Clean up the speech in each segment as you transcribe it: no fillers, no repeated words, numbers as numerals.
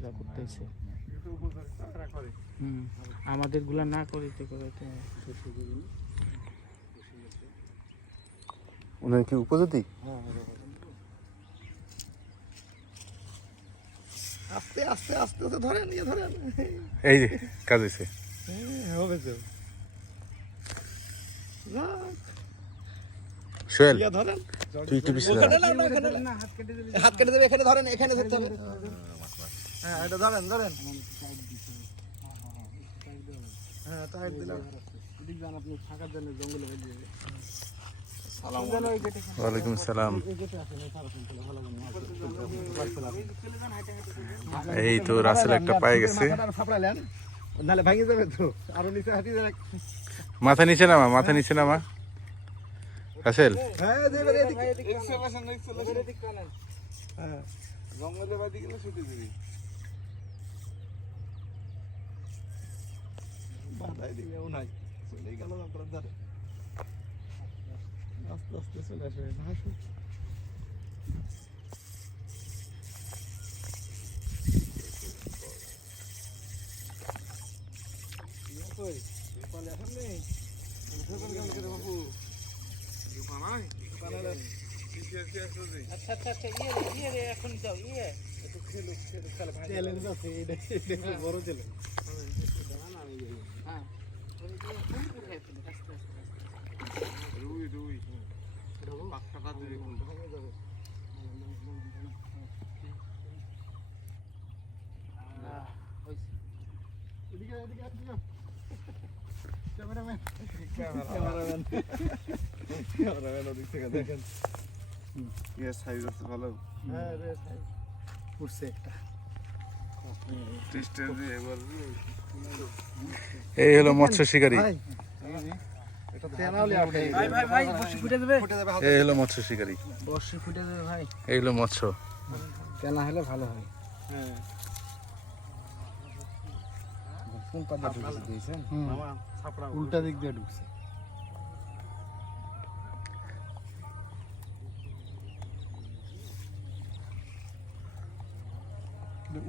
কাজটা করতেছে। আমাদের গুলা না করিতে করিতে উনি কি উপজাতি? আস্তে আস্তে আস্তে আস্তে ধরেন, নিয়ে ধরেন। এই যে কাজ হয়েছে। হবে তো। সোহেল ধরেন, তুই একটু পিছিয়ে দাঁড়া। হাত কেটে দেবে, এখানে ধরেন, এখানে ধরতে হবে। হ্যাঁ, এটা ধরেন ধরেন। হ্যাঁ, টাইট দিলাম। ওয়ালাইকুম সালাম। এই তো রাসেল একটা পায়ে গেছে। নালে ভাঙে যাবে তো, আরো নিচে হাঁটি যাবে। মাথা নিচে নামা, মাথা নিচে নামা রাসেল। হ্যাঁ, দেবে এদিকে। হ্যাঁ, জঙ্গলে বাড়ি গেলে ছুটে দিবি। বাধাই দিবেও নাই, চলেই গেল আপনার ধারে। আস্তে আস্তে চলে আসবে। হাসুন। এখন যাও চ্যালেঞ্জ আছে, এটা বড় চ্যালেঞ্জ। হ্যাঁ রুই রুই পাক্কাটা দিয়ে ভেঙে যাবে। এদিকে এদিকে এদিকে ক্যামেরাম্যান ক্যামেরাম্যান ক্যামেরাম্যান ওদিক থেকে দেখেন। ইয়ে সাইজ আছে ভালো। হ্যাঁ রে সাইজ উঠছে একটা। টেস্টার দিয়ে একবার এই হলো মৎস্য শিকারী। এটা তেনাওলি আপনি ভাই ভাই ভাই বসি ফুটে দেবে, এই হলো মৎস্য শিকারী। বসি ফুটে দেবে ভাই। এই হলো মৎস্য। কেনা হলে ভালো হয়। হ্যাঁ, কোন পাতা ঢুকছে দিয়েছেন? মামা ছাপড়া উল্টা দিক দিয়ে ঢুকছে।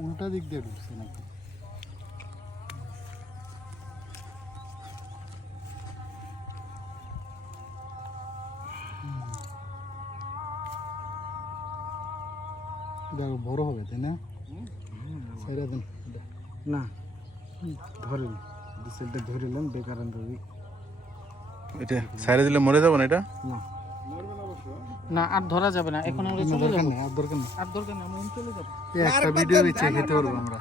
উল্টা দিক দিয়ে ঢুকছে নাকি? দেখো বড় হবে তাই না? ছেড়ে দিন না, ধরেন ডিসেলটা ধরিলাম বেকার আনবি এটা সাইডে দিলে মরে যাবে না এটা? না, না আর ধরা যাবে না এখন, আমরা চলে যাবো। আর দরকার নেই। আর দরকার নেই, আমরা চলে যাবো। একটা ভিডিও দিচ্ছে খেতে পারবো আমরা।